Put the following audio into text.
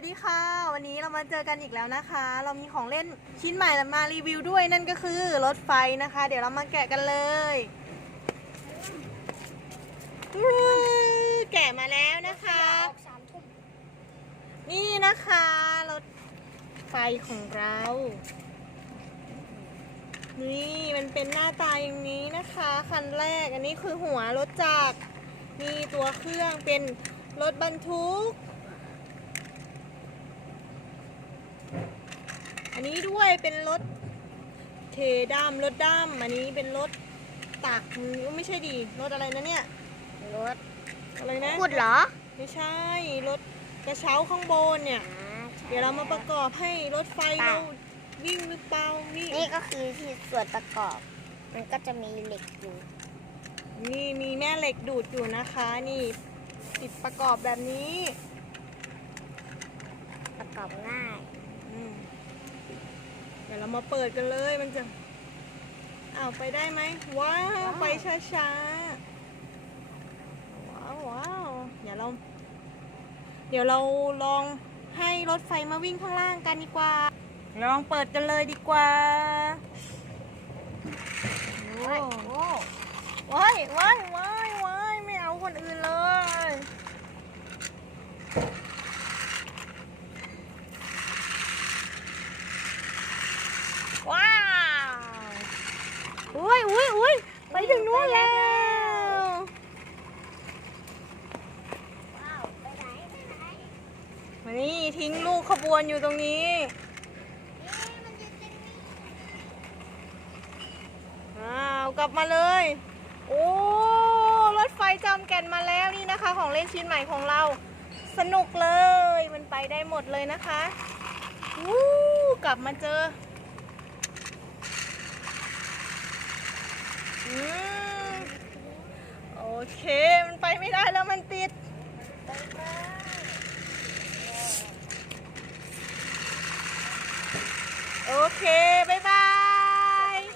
วัสดีค่ะ วันนี้เรามาเจอกันอีกแล้วนะคะ เรามีของเล่นชิ้นใหม่มารีวิวด้วยนั่นก็คือรถไฟนะคะ เดี๋ยวเรามาแกะกันเลยแกะมาแล้วนะคะ นี่นะคะรถไฟของเรา นี่มันเป็นหน้าตาอย่างนี้นะคะคันแรกอันนี้คือหัวรถจักรมีตัวเครื่องเป็นรถบรรทุก อันนี้ด้วยเป็นรถเทดามรถดามอันนี้เป็นรถตักอืมไม่ใช่ดีรถอะไรนะเนี่ยรถอะไรนะขุดเหรอ ไม่ใช่รถกระเช้าข้างบนเนี่ย เดี๋ยวเรามาประกอบให้รถไฟเราวิ่งหรือเปล่าวิ่งนี่ก็คือที่ส่วนประกอบ มันก็จะมีเหล็กอยู่นี่มีแม่เหล็กดูดอยู่นะคะ นี่ติดประกอบแบบนี้ ประกอบง่ายอืม เดี๋ยวเรามาเปิดกันเลยมันจะอ้าวไปได้ไหมว้าวไปช้าๆว้าวว้าวเดี๋ยวเรา เดี๋ยวเราลองให้รถไฟมาวิ่งข้างล่างกันดีกว่า ลองเปิดกันเลยดีกว่าโอ้โอ้ว้ายว้ายว้ายว้ายไม่เอาคนอื่นเลย ว้าว อุ้ยอุ้ยไปถึงนู้นแล้วว้าวไปไหนไปไหนมานี่ทิ้งลูกขบวนอยู่ตรงนี้นี่มันอยู่ตรงนี้อ้าวกลับมาเลย โอ้รถไฟจำแก่นมาแล้วนี่นะคะ ของเล่นชิ้นใหม่ของเรา สนุกเลย มันไปได้หมดเลยนะคะวู้กลับมาเจออืม โอเค มันไปไม่ได้แล้วมันติดโอเคบ๊าย